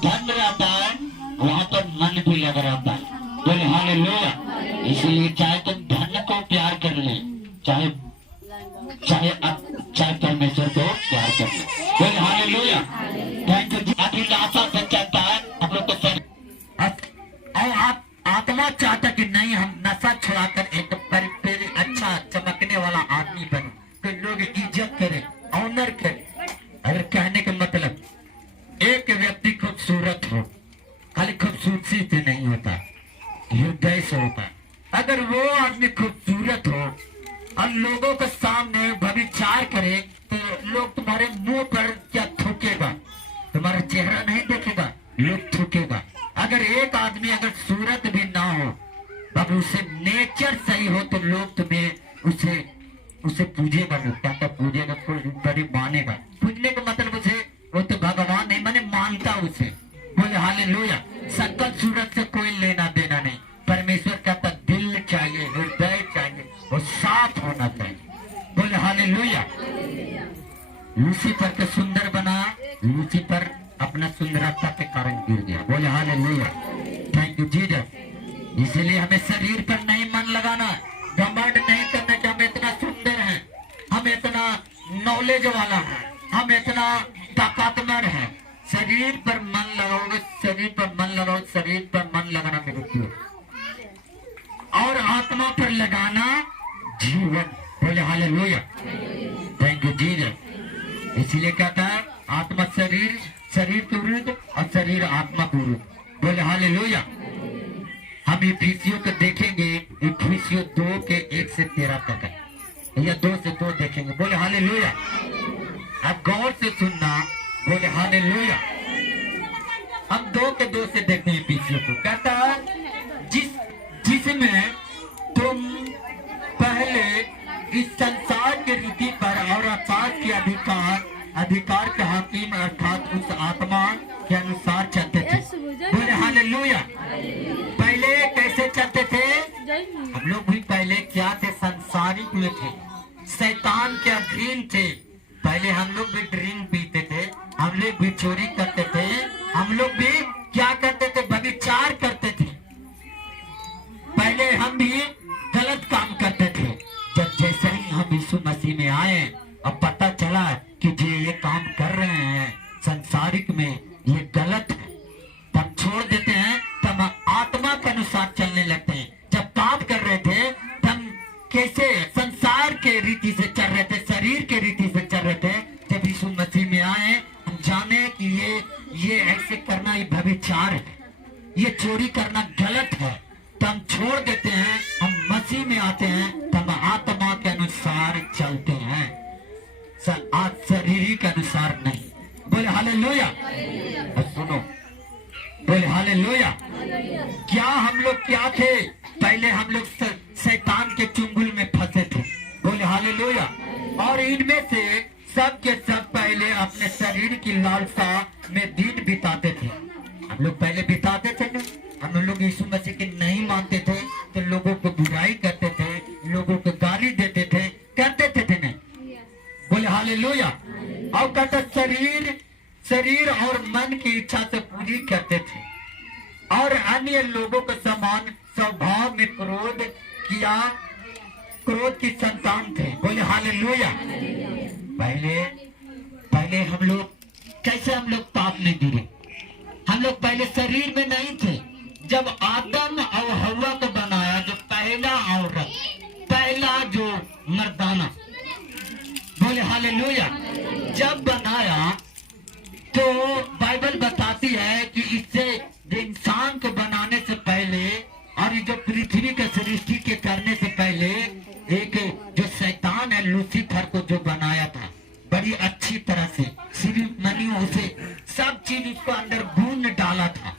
धन रहता है वहाँ पर मन भी लग रहता है। बोले हालेलुया। इसलिए चाहे तुम धन को प्यार कर ले, चाहे चाहे चाहे परमेश्वर को प्यार कर ले। बोले हालेलुया। Thank you. अभिलाषा से चलता है हम लोग को और आप आत्मा चाहता कि नहीं हम नशा छुड़ाकर एक अच्छा चमकने वाला आदमी बने, तो लोग इज्जत करें, ऑनर करें। अगर कहने का मतलब एक व्यक्ति खूबसूरत हो, खाली खूबसूरती से नहीं होता, हृदय से होता है। अगर वो आदमी खूबसूरत हो और लोगों के सामने व्यभिचार करे तो लोग तुम्हारे मुंह पर क्या थूकेगा, तुम्हारा चेहरा नहीं देखेगा, लोग थूकेगा। अगर एक आदमी अगर सूरत भी ना हो पर उसे नेचर सही हो तो लोग तुम्हें उसे पूजेगा, लोग क्या पूजेगा, बड़ी मानेगा। पूजने का मतलब उसे वो तो भगवान नहीं माने, मानता उसे। बोले हालेलुया। सकल सूरत से कोई लेना देना नहीं। परमेश्वर कहता दिल चाहिए, हृदय चाहिए, वो साफ होना चाहिए। बोले हालेलुया। लूसीफर को सुंदर बना, लूसीफर अपना सुंदरता के कारण गिर गया। बोले हालेलुया। Thank you Jesus. इसलिए हमें शरीर पर नहीं मन लगाना, घमंड नहीं करना कि हम इतना सुंदर हैं, हम इतना नॉलेज वाला है, हम इतना ताकतवर है। शरीर पर मन लगाओगे, शरीर पर मन लगाओ, शरीर पर मन लगाना मृत्यु और आत्मा पर लगाना जीवन। बोले हालेलुया। Thank you Jesus. इसीलिए कहता है आत्मा शरीर, शरीर के विरुद्ध और शरीर आत्मा के विरुद्ध। बोले हालेलुया। हम इफिसियों को देखेंगे, इफिसियों 2 के 1 से 13 तक है, या 2 से 2 देखेंगे। बोले हालेलुया। अब गौर से सुनना। बोले हालेलुया। हम 2 के 2 से देखते हैं इफिसियों को। कहता है जिसमें तुम पहले इस संसार के रीति पर और आकाश के अधिकार के हाकिम अर्थात उस आत्मा के अनुसार चलते थे। बोले हालेलुया। पहले कैसे चलते थे? हम लोग भी पहले क्या थे? संसारिक में थे, शैतान के अधीन थे। पहले हम लोग भी ड्रिंक पीते थे, हम लोग भी चोरी करते थे, हम लोग भी क्या करते थे? व्यभिचार करते थे। पहले हम भी गलत काम करते थे। जब जैसे ही हम यीशु मसीह में आए और पता चला कि ये काम कर रहे हैं संसारिक में, ये गलत है, तब छोड़ देते हैं, तब आत्मा के अनुसार चलने लगते हैं। जब पाप कर रहे थे तब कैसे संसार के रीति से चल रहे थे, शरीर के रीति से चल रहे थे। जब यीशु मसीह में आए हम जाने कि ये ऐसे करना ये व्यभिचार है, ये चोरी करना गलत है, तब छोड़ देते हैं। हम मसीह में आते हैं तब आत्मा के अनुसार चलते हैं, आज शरीर के अनुसार नहीं। बोले हालेलुया। सुनो, बोले हालेलुया। क्या हम लोग क्या थे? पहले हम लोग शैतान के चुंगल में फंसे थे। बोले हालेलुया। और इनमें से सब के सब पहले अपने शरीर की लालसा में दिन बिताते थे। हम लोग पहले बिताते थे ना, हम लोग यीशु मसीह के नहीं मानते थे तो लोगों को बुराई करते थे, लोगों को गाली देते थे, करते थे नहीं। बोले हालेलुया। और कहते शरीर और मन की इच्छा से पूरी करते थे और अन्य लोगों के समान स्वभाव में क्रोध की संतान थे। बोले हालेलुया। पहले हम लोग कैसे हम लोग पाप में गिरे? हम लोग पहले शरीर में नहीं थे। जब आदम और हव्वा को बनाया, जो पहला औरत, पहला जो मर्दाना, बोले हालेलुया, जब बनाया तो बाइबल बताती है कि इससे इंसान को बनाने से पहले और जो पृथ्वी के सृष्टि के करने से पहले एक जो शैतान है लूसीफर को जो बनाया था बड़ी अच्छी तरह से, सिर्फ मनियों से सब चीज उसको अंदर गूंद डाला था।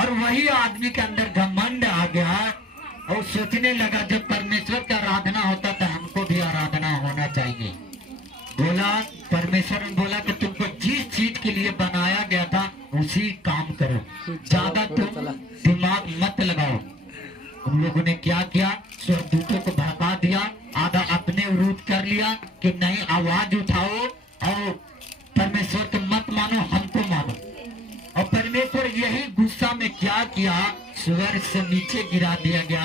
और वही आदमी के अंदर घमंड आ गया और सोचने लगा जब परमेश्वर का आराधना होता था हमको भी आराधना होना चाहिए। बोला, परमेश्वर ने बोला कि तुमको जिस चीज के लिए बनाया गया था उसी काम करो, ज्यादा तुम दिमाग मत लगाओ। उन लोगों ने क्या किया? स्वर्गदूतों को भड़का दिया, आधा अपने विरोध कर लिया कि नहीं आवाज उठाओ और परमेश्वर को मत मानो, हमको मानो। और परमेश्वर यही गुस्सा में क्या किया, स्वर्ग से नीचे गिरा दिया गया।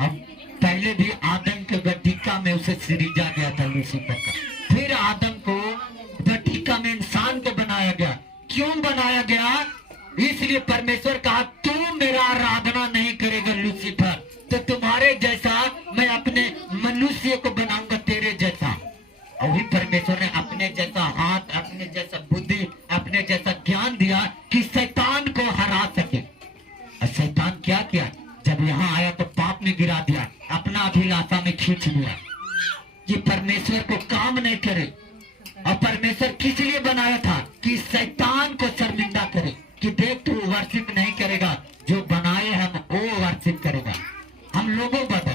अब पहले भी आदम के गड्ढिका में उसे सृजा गया था लूसीफर का, फिर आदम को गड्ढिका में इंसान को बनाया गया। क्यों बनाया गया? इसलिए परमेश्वर कहा तू मेरा आराधना नहीं करेगा लूसीफर, तो तुम्हारे जैसा मैं अपने मनुष्य को बनाऊंगा तेरे जैसा। और वही परमेश्वर ने अपने जैसा हाथ, अपने जैसा बुद्धि, अपने जैसा ज्ञान दिया कि शैतान को हरा सके। और शैतान क्या किया? जब यहाँ आया तो पाप में गिरा दिया, अपना अभिलाषा में खींच लिया। ये परमेश्वर को काम नहीं करे। और परमेश्वर किस लिए बनाया था? कि शैतान को शर्मिंदा करे कि देख तू वर्शिप नहीं करेगा, जो बनाए हम वो वर्शिप करेगा। हम लोगों बदल,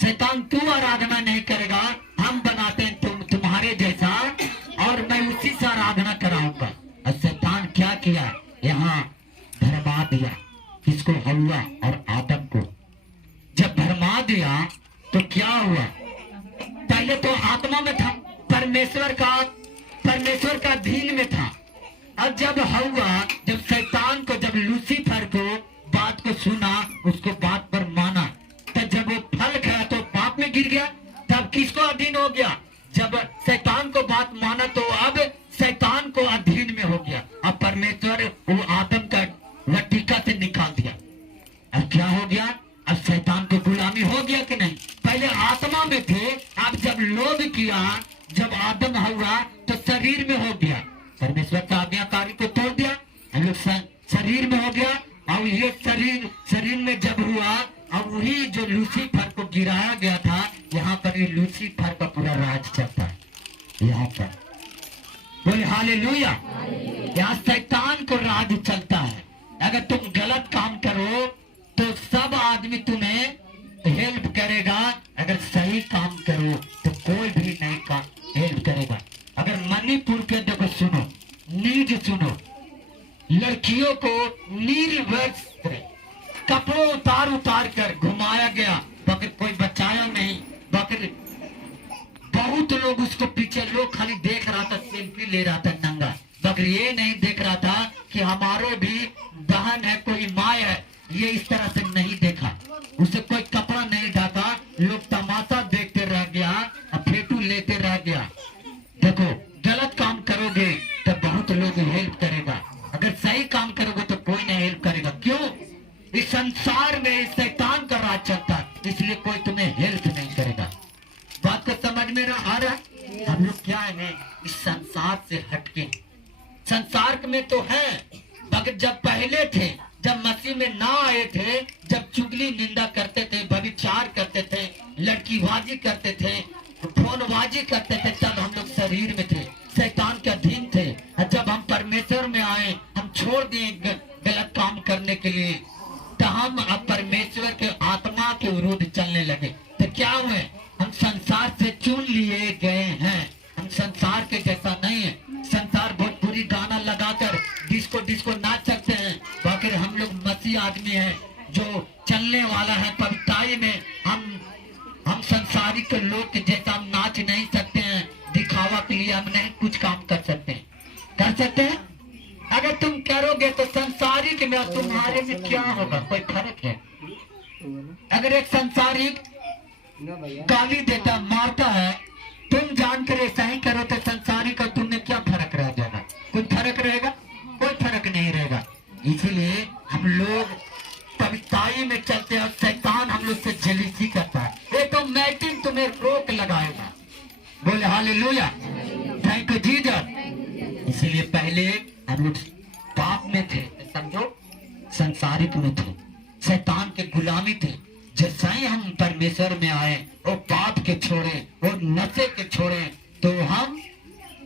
शैतान तू आराधना नहीं करेगा, हम बनाते हैं तुम्हारे जैसा, और मैं उसी से आराधना कराऊंगा। और शैतान क्या किया? यहाँ भरमा दिया किसको? हव्वा और आदम को। जब भरमा दिया तो क्या हुआ? पहले तो आत्मा में था, परमेश्वर का धीन में था। और जब हव्वा, जब शैतान को, जब लूसीफर को बात को सुना, उसको बात पर माना, तो जब वो फल खाया तो पाप में गिर गया। तब किसको अधीन हो गया? जब शैतान को बात माना तो अब शैतान को अधीन में हो गया। अब परमेश्वर वो आदम का गड्ढिका से निकाल दिया। अब क्या हो गया? अब शैतान को गुलामी हो गया कि नहीं? पहले आत्मा में थे, अब जब लोभ किया, जब आदम हुआ तो शरीर में हो गया। परमेश्वर का आज्ञाकारी को तोड़ दिया, हम लोग शरीर में हो गया। और ये शरीर में जब हुआ, अब वही जो लूसीफर को गिराया गया था, यहाँ पर ये लूसीफर का पूरा राज चलता है। यहाँ पर बोले हालेलुया। यहाँ शैतान को राज चलता है। अगर तुम गलत काम करो तो सब आदमी तुम्हें हेल्प करेगा, अगर सही काम करो तो कोई भी नहीं का हेल्प करेगा। अगर मणिपुर के देखो, सुनो, नीज सुनो, लड़कियों को निर्वस्त्र कपड़ों उतार कर घुमाया गया, मगर कोई बचाया नहीं। मगर बहुत लोग उसको पीछे, लोग खाली देख रहा था, सेल्फी ले रहा था नंगा, मगर ये नहीं देख रहा था कि हमारे भी बहन है, कोई माँ है। ये इस तरह से नहीं देखा, उसे कोई कपड़ा नहीं ढका, लोग तमाशा देखते रह गया, फेटू लेते रह गया। देखो, गलत काम करोगे तो बहुत लोग हेल्प करेगा, अगर सही काम करोगे तो कोई नहीं हेल्प करेगा। क्यों? इस संसार में शैतान का राज चलता है, इसलिए कोई तुम्हें हेल्प नहीं करेगा। बात को समझ में आ रहा है? हम लोग क्या है, इस संसार से हटके, संसार में तो है, मगर जब पहले थे, जब मसीह में ना आए थे, जब चुगली निंदा करते थे, व्यभिचार करते थे, लड़कीबाजी करते थे, फोनबाजी करते थे, तब हम लोग शरीर में थे, शैतान के अधीन थे। जब हम परमेश्वर में आए, हम छोड़ दिए गलत काम करने के लिए, तो हम अब परमेश्वर के आत्मा के विरुद्ध चलने लगे। तो क्या हुए? हम संसार से चुन लिए गए हैं, हम संसार के जैसा नहीं है। संसार भोजपुरी गाना लगाकर डिस्को नाच सकते हैं, बाकी हम लोग मसीह आदमी हैं जो चलने वाला है पवित्राई में। हम संसारिक लोग के जैसा हम नाच नहीं सकते हैं, दिखावा के लिए हम नहीं कुछ काम कर सकते हैं। कर सकते हैं? अगर तुम करोगे तो संसारिक में और तुम्हारे में क्या होगा? कोई फर्क है? अगर एक संसारिक गाली देता, मारता है, तुम जानकर ऐसा ही करो तो संसारिक और तुमने क्या फर्क रह जाएगा? कोई फर्क रहेगा? कोई फर्क नहीं रहेगा। इसीलिए हम लोग पवित्राई में चलते हैं और शैतान हम लोग से जेलसी करता है। ये तो मैटिंग तुम्हें रोक लगाएगा। बोले हालेलुया, थैंक यू जीसस। इसीलिए पहले हम लोग पाप में थे, समझो, संसारिक में थे, शैतान के गुलामी थे। जैसा ही हम परमेश्वर में आए, वो पाप के छोड़े, वो नशे के छोड़े, तो हम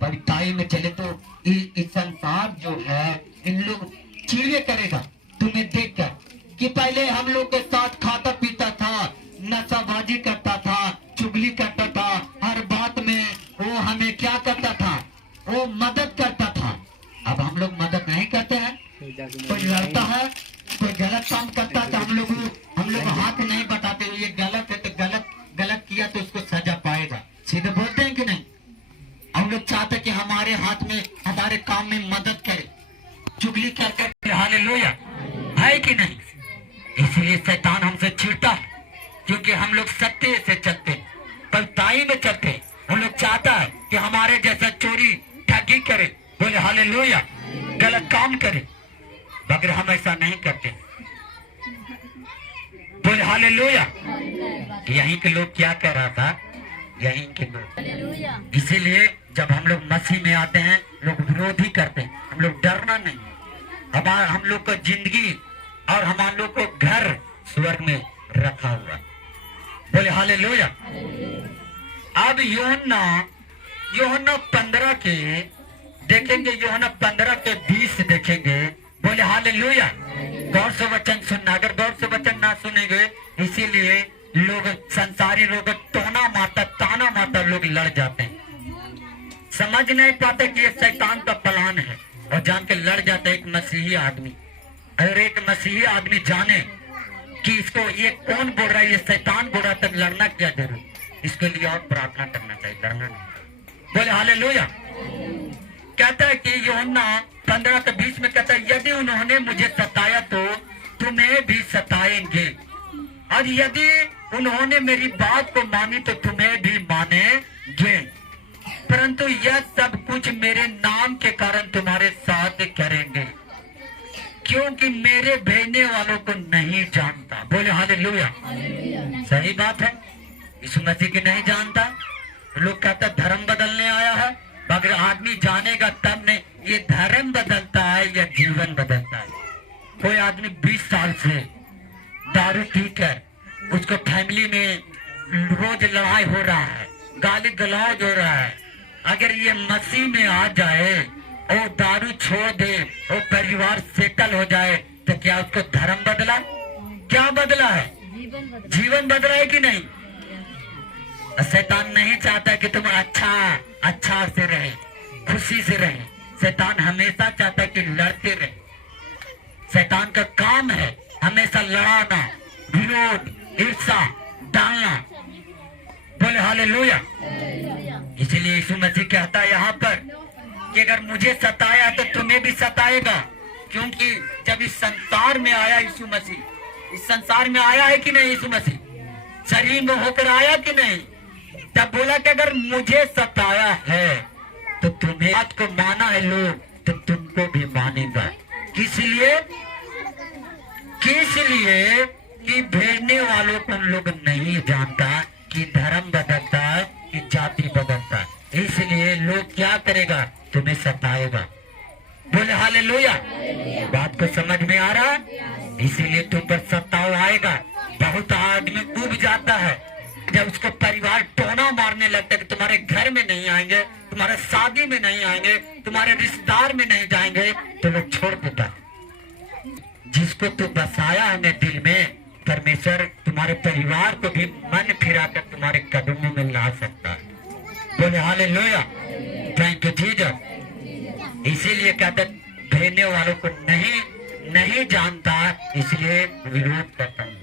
पवित्राई में चले। तो इस संसार जो है, इन लोग चिड़िया करेगा तुम्हें देखकर कि पहले हम लोग के साथ खाता पीता था, नशाबाजी करता था, चुगली करता था, हर बात में वो हमें क्या करता था? वो मदद करता था। अब हम लोग मदद नहीं करते हैं। कोई लड़ता है, कोई गलत काम करता है तो हम लोग हाथ नहीं बताते, ये गलत है तो गलत किया तो उसको सजा पाएगा, सीधे बोलते हैं कि नहीं? हम लोग चाहते कि हमारे हाथ में, हमारे काम में मदद करे। चुगली मस्ती करके, हालेलुया, है कि नहीं? इसलिए शैतान हमसे चिढ़ता, क्योंकि हम लोग सत्य से चलते, पवित्राई में चलते। वो लोग चाहता है कि हमारे जैसा चोरी ठगी करे, बोले हालेलुया, गलत काम करे, मगर हम ऐसा नहीं करते, बोले हालेलुया। यहीं के लोग क्या कह रहा था, यहीं के लोग। इसीलिए जब हम लोग मसीह में आते हैं, लोग विरोध ही करते हैं। हम लोग डरना नहीं, हम लोग को जिंदगी और हमारे लोग को घर स्वर्ग में रखा हुआ, बोले हालेलुया। अब यूहन्ना 15 के देखेंगे, यूहन्ना 15 के 20 देखेंगे, बोले हालेलुया। गौर से वचन सुनना, अगर गौर से वचन ना सुनेंगे, इसीलिए लोग, संसारी लोग ताना मारता लोग लड़ जाते हैं, समझ नहीं पाते कि ये शैतान का प्लान है, और जान के लड़ जाता है एक मसीही आदमी। अगर एक मसीही आदमी जाने कि इसको ये कौन बोल रहा है, ये शैतान बोल रहा है, तब लड़ना क्या जरूर, इसके लिए और प्रार्थना करना चाहिए, लड़ना नहीं, बोले हालेलुया। कहता है कि यूहन्ना 15 के 20 में कहता है, यदि उन्होंने मुझे सताया तो तुम्हें भी सताएंगे, और यदि उन्होंने मेरी बात को मानी तो तुम्हें भी मानेंगे, परंतु यह सब कुछ मेरे नाम के कारण तुम्हारे साथ करेंगे, क्योंकि मेरे भेजने वालों को नहीं जानता, बोले हालेलुया। सही बात है, यीशु मसीह की नहीं जानता। लोग कहते धर्म बदलने आया है, मगर आदमी जानेगा तब नहीं ये धर्म बदलता है या जीवन बदलता है। कोई आदमी 20 साल से दारू पीकर, उसको फैमिली में रोज लड़ाई हो रहा है, गाली गलौज हो रहा है, अगर ये मसीह में आ जाए और दारू छोड़ दे और परिवार सेटल हो जाए, तो क्या उसको धर्म बदला? क्या बदला है? जीवन बदला है कि नहीं? शैतान नहीं चाहता कि तुम अच्छा से रहे, खुशी से रहे। शैतान हमेशा चाहता है कि लड़ते रहे। शैतान का काम है हमेशा लड़ाना, विरोध, ईर्ष्या डालना, बोले हालेलुया। इसलिए यीशु मसीह कहता है यहाँ पर कि अगर मुझे सताया तो तुम्हें भी सताएगा, क्योंकि जब इस संसार में आया यीशु मसीह, इस संसार में आया है कि नहीं? यीशु मसीह शरीर में होकर आया कि नहीं? तब बोला कि अगर मुझे सताया है तो तुम्हें बात को माना है लोग, तो तुमको भी मानेगा। किस लिए कि भेजने वालों को लोग नहीं जानता कि धर्म बदलता है कि जाति बदलता है, इसलिए लोग क्या करेगा? तुम्हें सताएगा, बोले हालेलुया। बात को समझ में आ रहा है? इसीलिए तुम पर सताव आएगा। बहुत आदमी उब जाता है जब उसको परिवार टोना मारने लगता है कि तुम्हारे घर में नहीं आएंगे, तुम्हारे शादी में नहीं आएंगे, तुम्हारे रिश्तेदार में नहीं जाएंगे, तो लोग छोड़ देता है। जिसको तू बसाया है अपने दिल में, परमेश्वर तुम्हारे परिवार को भी मन फिराकर तुम्हारे कदमों में ला सकता है, बोले हालेलुया। Thank you Jesus. इसीलिए कहते भेजने वालों को नहीं जानता, इसलिए विरोध करता हूँ,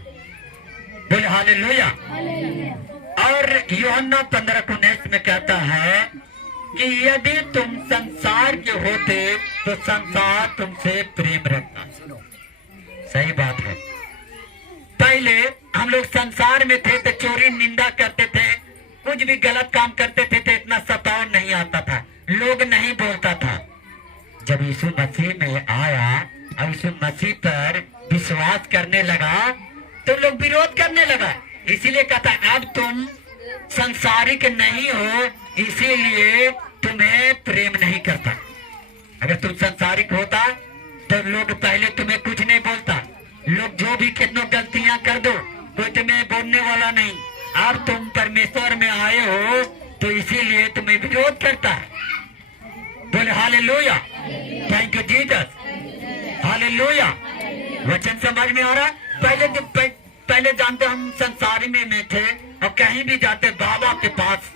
बोले हालेलुया। और यूहन्ना 15:19 में कहता है कि यदि तुम संसार के होते तो संसार तुमसे प्रेम रखता। सही बात है। पहले हम लोग संसार में थे तो चोरी निंदा करते थे, कुछ भी गलत काम करते थे तो इतना सताव नहीं आता था, लोग नहीं बोलता था। जब यीशु मसीह में आया और यीशु मसीह पर विश्वास करने लगा तो लोग विरोध करने लगा। इसीलिए कहता है अब तुम संसारिक नहीं हो, इसीलिए तुम्हें प्रेम नहीं करता। अगर तुम संसारिक होता तो लोग पहले तुम्हें कुछ नहीं बोलता, लोग जो भी कितनों गलतियां कर दो कोई तुम्हें बोलने वाला नहीं। अब तुम परमेश्वर में आए हो तो इसीलिए तुम्हें विरोध करता है, बोले hallelujah. Thank you Jesus, hallelujah. वचन समझ में आ रहा? पहले जानते हम संसारी में थे और कहीं भी जाते बाबा के पास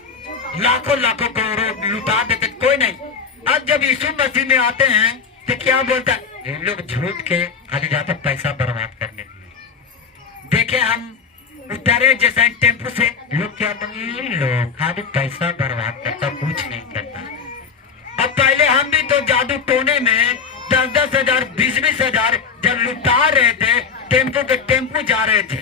लाखों करोड़ों लुटा देते, कोई नहीं। अब जब यीशु मसीह में आते हैं तो क्या बोलता है? ये लोग झूठ के खाली जाते पैसा बर्बाद करने। देखे हम उतरे जैसा टेम्पो से, लोग क्या लोग खाली पैसा बर्बाद करता, कुछ नहीं करता। अब पहले हम भी तो जादू टोने में 10,000 20,000 जब लुटा रहे थे, टेम्पो के टेम्पो जा रहे थे,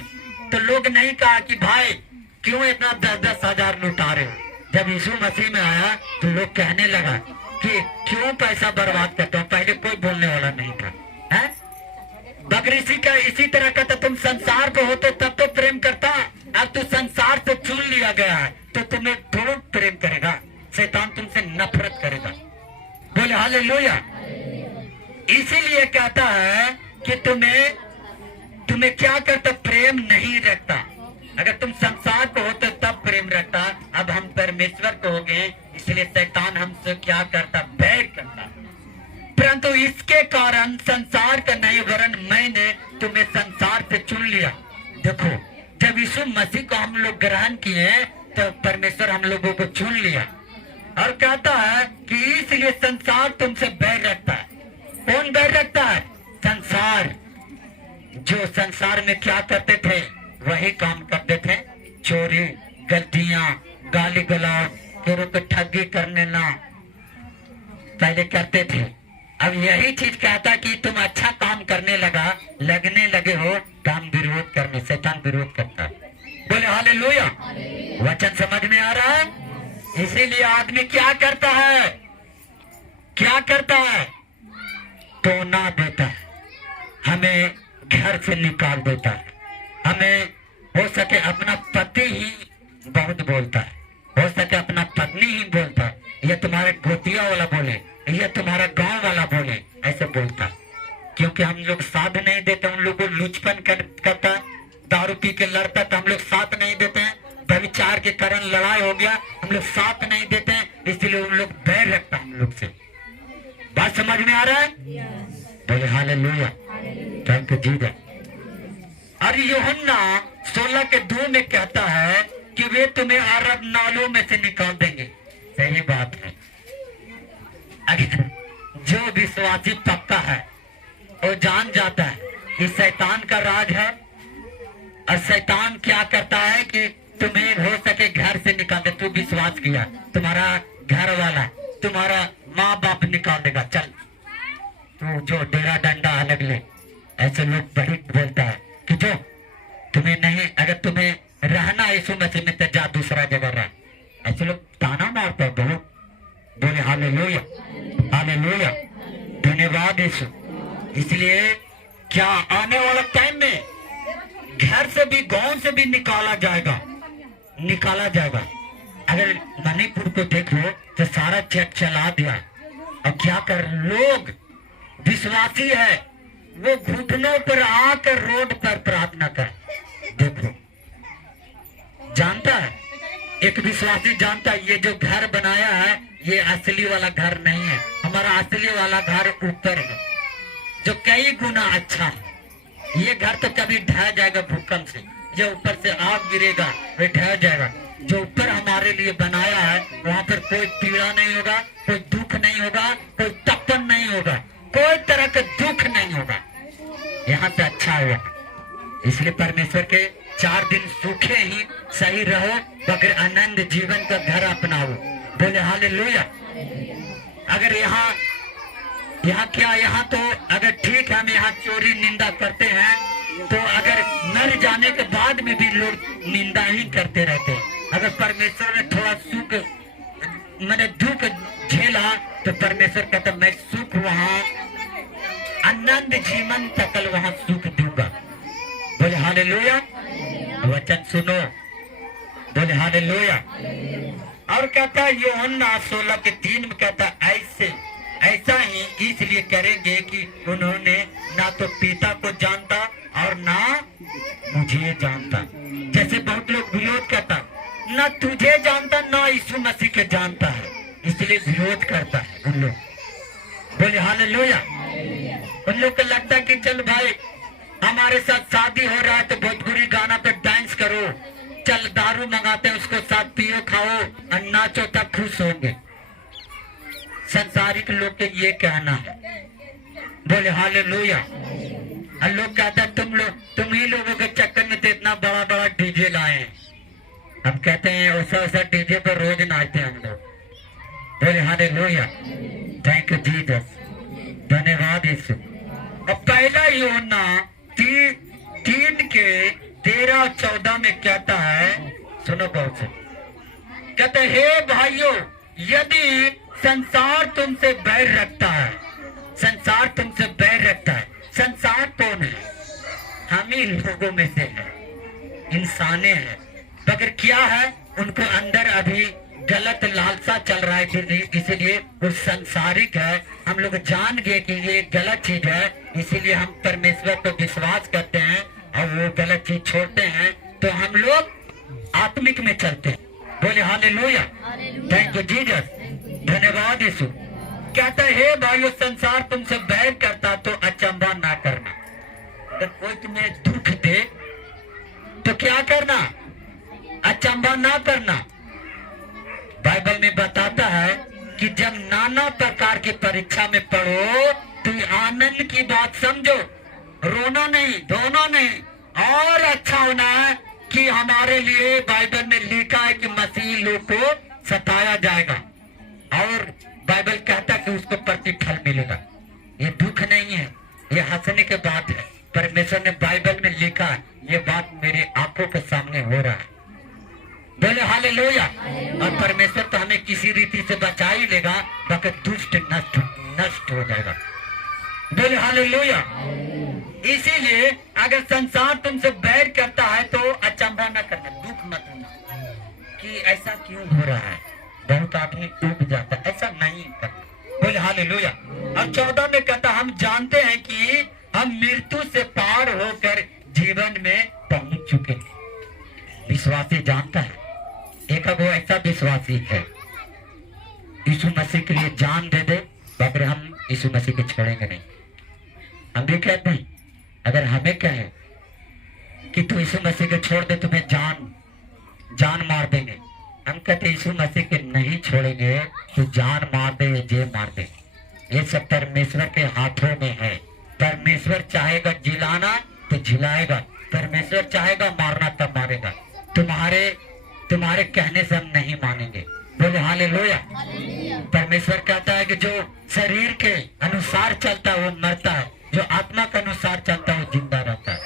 तो लोग नहीं कहा कि भाई क्यों इतना 10,000 लुटा रहे हो। जब यीशु मसीह में आया तो लोग कहने लगा कि क्यों पैसा बर्बाद करते हो। पहले कोई बोलने वाला नहीं था, है? बकरीसी का इसी तरह का, तो तुम संसार को होते तब तो प्रेम करता, अब तू संसार से चुन लिया गया है तो तुम्हें थोड़ा प्रेम करेगा, शैतान तुमसे नफरत करेगा। बोले हालेलुया। इसीलिए कहता है कि तुम्हें क्या करता, प्रेम नहीं रखता। अगर तुम संसार को होते तब प्रेम रखता, अब हम परमेश्वर को हो गए, इसलिए शैतान हमसे क्या करता, बैर करता। परंतु इसके कारण संसार का नहीं, वरन मैंने तुम्हें संसार से चुन लिया। देखो, जब यीशु मसीह को हम लोग ग्रहण किए तो परमेश्वर हम लोगों को चुन लिया और कहता है कि इसलिए संसार तुमसे बैर रखता है। कौन बैर रखता है? संसार। जो संसार में क्या करते थे वही काम करते थे, चोरी, गलतियां, गाली गलौज, किसी को ठगी करने ना, पहले करते थे। अब यही चीज कहता कि तुम अच्छा काम करने लगने लगे हो तो हम विरोध करने, शैतान विरोध करता है। बोले हालेलुया। वचन समझ में आ रहा है? इसीलिए आदमी क्या करता है, टोना देता है, हमें घर से निकाल देता है, हमें हो सके अपना पति ही बहुत बोलता है, हो सके अपना पत्नी ही बोलता है, ये तुम्हारे गोतिया वाला बोले, ये तुम्हारा गांव वाला बोले, ऐसे बोलता है। क्योंकि हम लोग साथ नहीं देते, उन लोग को लुचपन करता है, दारू पी के लड़ता तो हम लोग साथ नहीं देते हैं, व्यभिचार के कारण लड़ाई हो गया हम लोग साथ नहीं देते हैं, इसलिए उन लोग बैर रखता है हम लोग से। बात समझ में आ रहा है? बोले हालेलुया, थैंक यू जीसस। और यूहन्ना 16:2 में कहता है कि वे तुम्हें अरब नालों में से निकाल देंगे। सही बात है। अगर जो विश्वासी पक्का है वो जान जाता है कि शैतान का राज है, और शैतान क्या करता है कि तुम्हें हो सके घर से निकाल दे। तू विश्वास किया, तुम्हारा घर वाला, तुम्हारा माँ बाप निकाल देगा, चल तू जो डेरा डंडा अलग ले। ऐसे लोग बड़ी बोलता है कि जो तुम्हें नहीं, अगर तुम्हें रहना यीशु मसीह में तो जा दूसरा जगह रह। ऐसे लोग ताना मारते हैं। बोले हालेलुया, हालेलुया, धन्यवाद यीशु। इसलिए क्या आने वाला टाइम में घर से भी, गांव से भी निकाला जाएगा। अगर मणिपुर को देखो तो सारा चेक चला दिया, और क्या कर, लोग विश्वासी है वो घुटनों पर आकर रोड पर प्रार्थना कर। देखो, जानता है, एक विश्वासी जानता है ये जो घर बनाया है ये असली वाला घर नहीं है, हमारा असली वाला घर ऊपर है जो कई गुना अच्छा है। ये घर तो कभी ढह जाएगा भूकंप से, जो ऊपर से आग गिरेगा वो ढह जाएगा। जो ऊपर हमारे लिए बनाया है वहाँ पर कोई पीड़ा नहीं होगा, कोई दुख नहीं होगा, कोई तपन नहीं होगा, कोई तरह का दुख नहीं होगा। यहाँ से अच्छा हुआ। इसलिए परमेश्वर के 4 दिन सूखे ही सही रहो, मगर आनंद जीवन का घर अपनाओ। बोले हालेलुया। अगर यहाँ तो अगर ठीक है, हम यहाँ चोरी निंदा करते हैं, तो अगर मर जाने के बाद में भी लोग निंदा ही करते रहते हैं। अगर परमेश्वर ने थोड़ा सुख, मैंने दुख झेला, तो परमेश्वर कहता मैं सुख वहाँ, आनंद जीवन तकल वहाँ सुख दूंगा। बोले हालेलुया। वचन सुनो, बोले हालेलुया। और कहता है यूहन्ना 16:3 में कहता ऐसा ही इसलिए करेंगे कि उन्होंने ना तो पिता को जानता और ना मुझे जानता। जैसे बहुत लोग विरोध करता, ना तुझे जानता ना यीशु मसीह के जानता है, इसलिए विरोध करता है उन लोग। बोले हालेलुया। उन लोग को लगता है कि चल भाई हमारे साथ शादी हो रहा है तो भोजपुरी गाना पे डांस करो, चल दारू मंगाते हैं उसको साथ पियो खाओ और नाचो तब खुश होंगे। संसारिक लोग के ये कहना है। बोले हालेलुया। और लोग कहता है तुम ही लोगों के चक्कर में तो इतना बड़ा बड़ा डीजे लाए हैं। हम कहते हैं वैसा डीजे पर रोज नाचते हैं हम लोग। बोले हालेलुया, थैंक यू जीसस। धन्यवाद यीशु। अब पहला यूहन्ना 3:13-14 में कहता है, सुनो बहुत से, कहते हे भाइयों, यदि संसार तुमसे बैर रखता है, संसार तुमसे बैर रखता है, संसार कौन है? हम ही लोगों में से है, इंसाने हैं। मगर क्या है, उनको अंदर अभी गलत लालसा चल रहा है, इसीलिए वो संसारिक है। हम लोग जान गए कि ये गलत चीज है, इसीलिए हम परमेश्वर पर विश्वास करते हैं और वो गलत चीज छोड़ते हैं, तो हम लोग आत्मिक में चलते हैं। बोले हालेलुया, थैंक यू जीसस, धन्यवाद यीशु। कहता है हे भाइयों, संसार तुमसे बैर करता तो अचंभा ना करना। अगर कोई तुम्हें दुख दे तो क्या करना? अचंभा ना करना। बाइबल में बताता है कि जब नाना प्रकार की परीक्षा में पढ़ो तो आनंद की बात समझो, रोना नहीं, धोना नहीं। और अच्छा होना है कि हमारे लिए बाइबल में लिखा है कि मसीह लोग को सताया जाएगा और बाइबल कहता है कि उसको प्रतिफल मिलेगा। ये दुख नहीं है, ये हंसने की बात है। परमेश्वर ने बाइबल में लिखा है, ये बात मेरे आंखों के सामने हो रहा है। बोले हालेलुया। और परमेश्वर तो हमें किसी रीति से बचा ही लेगा, बाकी दुष्ट नष्ट हो जाएगा। बोले हालेलुया। इसीलिए अगर संसार तुमसे बैर करता है तो अचंभा न करना, दुख मत होना कि ऐसा क्यों हो रहा है, बहुत आदमी डूब जाता है, ऐसा नहीं करना। बोले हालेलुया। और 14 में कहता, हम जानते हैं कि हम मृत्यु से पार होकर जीवन में पहुंच चुके हैं। विश्वासी जानता है, एक वो ऐसा विश्वासी है यीशु मसीह के लिए जान दे दे, मगर हम यीशु मसीह को छोड़ेंगे नहीं। हम भी कहते हैं, अगर हमें कहे कि तू यीशु मसीह को छोड़ दे, तुम्हें जान मार देंगे, हम कहते यीशु मसीह के नहीं छोड़ेंगे, तो जान मार दे, जेल मार दे, ये सब परमेश्वर के हाथों में है। परमेश्वर चाहेगा जिलाना तो जिलाएगा, परमेश्वर चाहेगा मारना तब मारेगा। तुम्हारे कहने से हम नहीं मानेंगे। बोले हालेलुया। परमेश्वर कहता है कि जो शरीर के अनुसार चलता है वो मरता है, जो आत्मा के अनुसार चलता है वो जिंदा रहता है।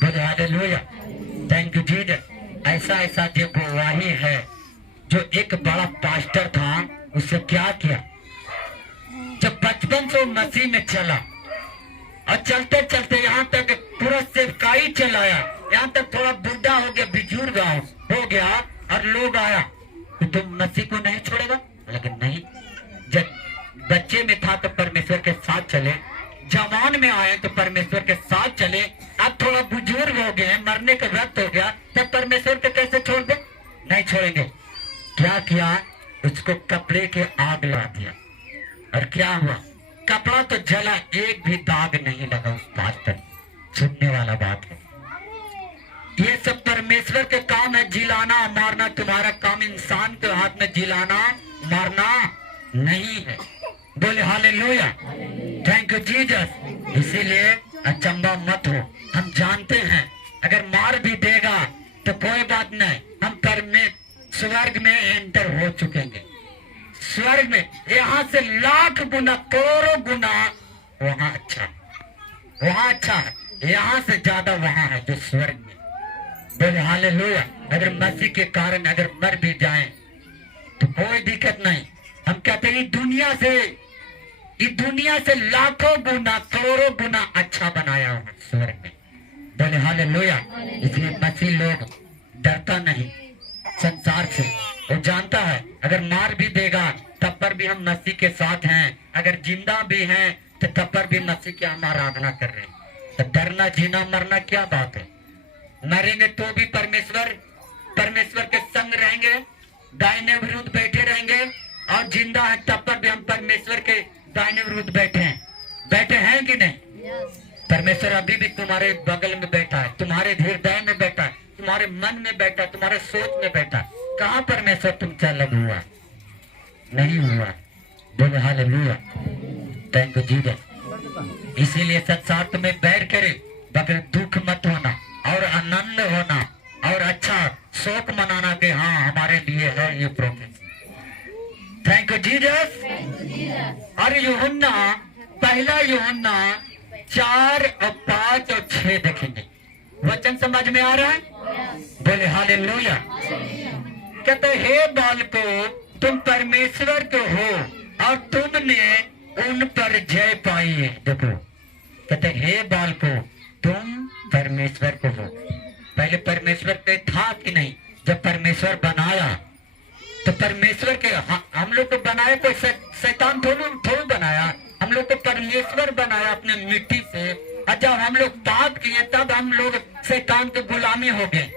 बोले हालेलुया, थैंक यू जीसस। ऐसा जो गवाही है, जो एक बड़ा पास्टर था, उससे क्या किया, जब बचपन से वो मसीह में चला और चलते चलते यहाँ तक पूरा सेवकाई चलाया, यहाँ तक थोड़ा बुढ़ा हो गया, बुजुर्ग हो गया, और लोग आया कि तुम मसीह को नहीं छोड़ेगा, लेकिन नहीं। जब बच्चे में था तो परमेश्वर के साथ चले, जवान में आए तो परमेश्वर के साथ चले, अब थोड़ा बुजुर्ग हो गए, मरने का वक्त हो गया, तब परमेश्वर को कैसे छोड़ दे? नहीं छोड़ेंगे। क्या किया, उसको कपड़े के आग ला दिया, और क्या हुआ, कपड़ा तो जला, एक भी दाग नहीं लगा उस पास्टर। सुनने वाला बात है, ये सब परमेश्वर के काम है, जिलाना मारना। तुम्हारा काम इंसान के हाथ में जिलाना मारना नहीं है। बोले हालेलुया, थैंक यू जीसस। इसीलिए अचंभा मत हो। हम जानते हैं अगर मार भी देगा तो कोई बात नहीं, हम स्वर्ग में एंटर हो चुकेंगे। स्वर्ग में यहाँ से लाख गुना, करोड़ों गुना वहाँ अच्छा है, यहाँ से ज्यादा वहाँ है जो स्वर्ग में। बोले हालेलुया। अगर मसीह के कारण अगर मर भी जाएं तो कोई दिक्कत नहीं। हम कहते हैं इस दुनिया से लाखों गुना, करोड़ों गुना अच्छा बनाया हूँ स्वर्ग में। बोले हालेलुया। इसलिए मसीह लोग डरता नहीं संसार से, वो जानता है अगर मार भी देगा तब पर भी हम मसीह के साथ हैं, अगर जिंदा भी हैं तो तब पर भी मसीह की हम आराधना कर रहे हैं। तो डरना, जीना, मरना क्या बात है? मरेंगे तो भी परमेश्वर के संग रहेंगे, दाहिने विरुद्ध बैठे रहेंगे, और जिंदा है तब पर भी हम परमेश्वर के दाहिने विरुद्ध बैठे हैं कि नहीं? परमेश्वर अभी भी तुम्हारे बगल में बैठा है, तुम्हारे हृदय में बैठा है, तुम्हारे मन में बैठा है, तुम्हारे सोच में बैठा है। कहाँ परमेश्वर तुमसे अलग हुआ? नहीं हुआ। बोले हालेलुया, थैंक यू जीसस। इसीलिए संसार तुम्हें बैर करे, बगैर दुख मत होना और आनंद होना और अच्छा शोक मनाना कि हाँ हमारे लिए है ये प्रोफेसी। Thank you Jesus. और यूहन्ना पहला यूहन्ना 4 और 5 और 6 देखेंगे। वचन समझ में आ रहा है? बोले हालेलुया। कहते हे बालकों, तुम परमेश्वर के हो और तुमने उन पर जय पाई है। देखो कहते हे बालकों, तुम परमेश्वर को हो। पहले परमेश्वर पे था कि नहीं? जब परमेश्वर बनाया तो परमेश्वर के हम लोग को बनाया, कोई शैतान थोड़ा बनाया। हम लोग को परमेश्वर बनाया अपने मिट्टी से। और जब हम लोग पाप किए तब हम लोग शैतान के गुलामी हो गए।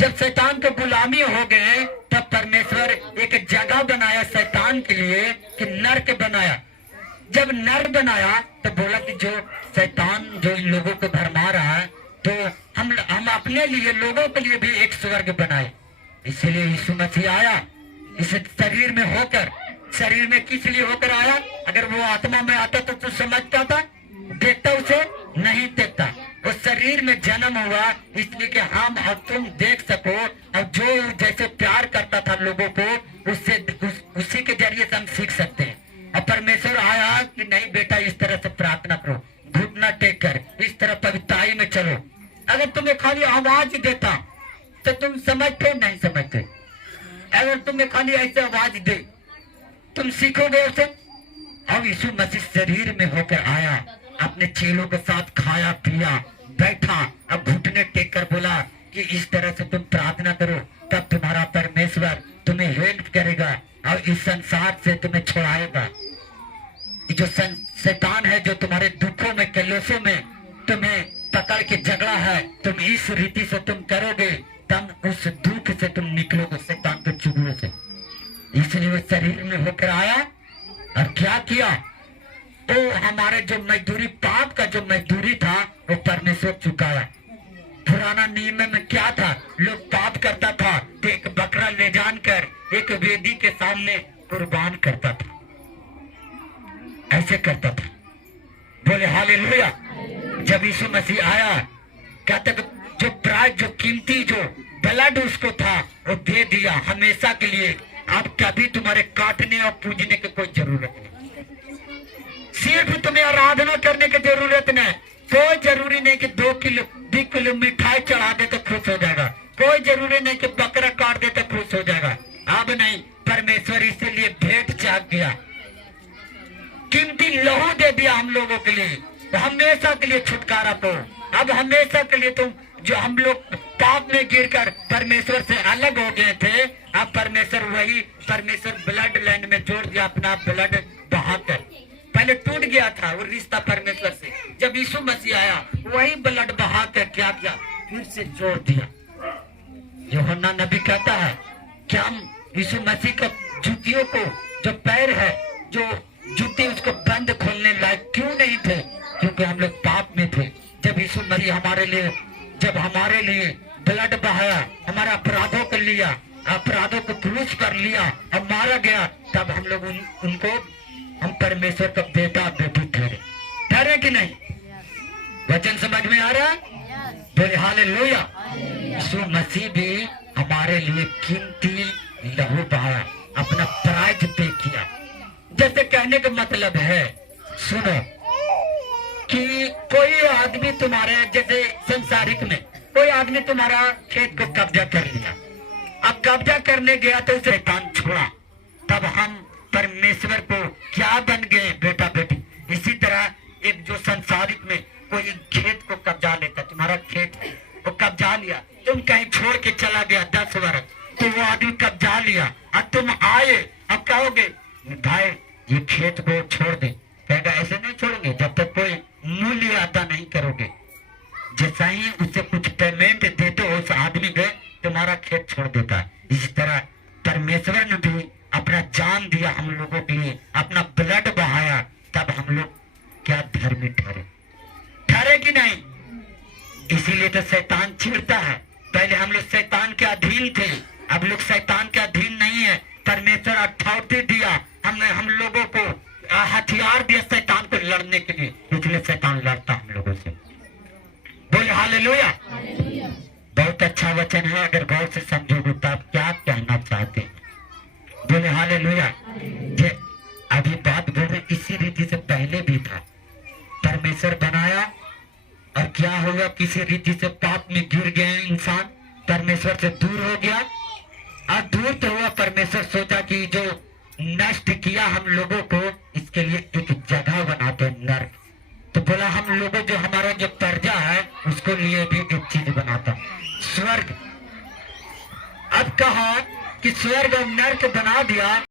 जब शैतान के गुलामी हो गए तब परमेश्वर एक जगह बनाया शैतान के लिए कि नर्क बनाया। जब नर्क बनाया तो बोला कि जो शैतान जो इन लोगों को भरमा रहा है, तो हम अपने लिए लोगों के लिए भी एक स्वर्ग बनाए। इसलिए यीशु मसीह आया इस शरीर में होकर। शरीर में किस लिए होकर आया? अगर वो आत्मा में आता तो तू समझता था? देखता उसे? नहीं देखता। वो शरीर में जन्म हुआ इसलिए कि हम और तुम देख सको, और जो जैसे प्यार करता था लोगों को उससे उसी के जरिए से हम सीख सकते हैं। और परमेश्वर आया कि नहीं बेटा, इस तरह से प्रार्थना करो, घुटना टेक कर, इस तरह पवित्रताई में चलो। अगर तुम्हें खाली आवाज देता तो तुम समझते नहीं समझते? अगर तुम्हें खाली ऐसे आवाज दे तुम सीखोगे उसे? अब यीशु मसीह शरीर में होकर आया, अपने चेलों के साथ खाया पिया, बैठा, अब घुटने टेक कर बोला कि इस तरह से तुम प्रार्थना करो, तब तुम्हारा परमेश्वर तुम्हें हेल्प करेगा और इस संसार से तुम्हें छुड़ाएगा। जो शैतान है, जो तुम्हारे दुखों में कलेशों में तुम्हें पकड़ के झगड़ा है, तुम इस रीति से तुम करोगे तब उस दुख से तुम निकलोगे, शैतान के चुगलों से। इसलिए वो शरीर में होकर आया और क्या किया? तो हमारे जो मजदूरी, पाप का जो मजदूरी था वो परमेश्वर चुकाया। पुराना नियम में क्या था? लोग पाप करता था तो एक बकरा ले जानकर एक वेदी के सामने कुर्बान करता था, ऐसे करता था। बोले हालेलुया। जब यीशु मसीह आया, क्या तक जो प्राइज, जो कीमती, जो ब्लड उसको था वो दे दिया हमेशा के लिए। अब कभी तुम्हारे काटने और पूजने की कोई जरूरत नहीं। सिर्फ तुम्हें आराधना करने की जरूरत नहीं। कोई जरूरी नहीं कि 2 किलो मिठाई चढ़ा दे तो खुश हो जाएगा। कोई जरूरी नहीं कि बकरा काट दे तो खुश हो जाएगा। अब नहीं, परमेश्वर इसीलिए भेंट चाक गया, कीमती लहू दे दिया हम लोगों के लिए, तो हमेशा के लिए छुटकारा पाओ। अब हमेशा के लिए तुम, जो हम लोग पाप में गिरकर परमेश्वर से अलग हो गए थे, अब परमेश्वर ब्लड लाइन में जोड़ दिया, अपना ब्लड बहाकर। पहले टूट गया था वो रिश्ता परमेश्वर से, जब यीशु मसीह आया वही ब्लड बहाकर क्या किया? फिर से जोड़ दिया। यूहन्ना नबी कहता है कि हम यीशु मसीह का जूतियों को, जो पैर है, जो जूते उसको बंद खोलने लायक क्यों नहीं थे? क्योंकि हम लोग पाप में थे। जब यीशु मसीह हमारे लिए ब्लड बहाया, हमारा अपराधों को लिया, अपराधों को क्रूस पर लिया और मारा गया, तब हम लोग उनको हम परमेश्वर का बेटा बेटी ठहरे कि नहीं? वचन समझ में आ रहा है? बोले हालेलुया। यीशु मसीह भी हमारे लिए कीमती लहू बहाया, अपना प्राइज पे किया। जैसे कहने का मतलब है, सुनो, कि कोई आदमी तुम्हारे, जैसे संसारिक में कोई आदमी तुम्हारा खेत को कब्जा कर लिया, अब कब्जा करने गया तो उसे शैतान छोड़ा, तब हम परमेश्वर को क्या बन गए? बेटा बेटी। इसी तरह एक जो संसारिक में कोई खेत को कब्जा लेता, तुम्हारा खेत है वो कब्जा लिया, तुम कहीं छोड़ के चला गया 10 वर्ष, तो वो आदमी कब्जा लिया, अब तुम आए, अब कहोगे भाई ये खेत को छोड़ दे, कहेगा ऐसे नहीं छोड़ोगे जब तक कोई मूल्य अदा नहीं करोगे। जैसा ही उसे कुछ पेमेंट देते हो उस आदमी को, तुम्हारा खेत छोड़ देता है। इसी तरह परमेश्वर ने भी अपना जान दिया हम लोगों के लिए, अपना ब्लड बहाया, तब हम लोग क्या धर्मी ठहरे कि नहीं? इसीलिए तो शैतान चिढ़ता है। पहले हम लोग शैतान के अधीन थे, अब लोग शैतान के अधीन नहीं है। परमेश्वर अथॉरिटी दिया, हम लोगों को हथियार दिया शैतान को लड़ने के लिए, इसलिए शैतान लड़ता हम लोगों से। बोले हालेलुया। बहुत अच्छा वचन है, अगर गौर से समझोगे तो आप क्या कहना चाहते हैं? बोले हालेलुया। अभी बात बोल रहे इसी रीति से पहले भी था। परमेश्वर बनाया और क्या हुआ, किसी रीति से पाप में गिर गए इंसान, परमेश्वर से दूर हो गया। और दूर तो हुआ, परमेश्वर सोचा कि जो नष्ट किया हम लोगों को, इसके लिए एक जगह बनाते नर्क। तो बोला हम लोगों जो हमारा जो प्रजा है उसको लिए भी एक चीज बनाता, स्वर्ग। अब कहा कि स्वर्ग और नर्क बना दिया।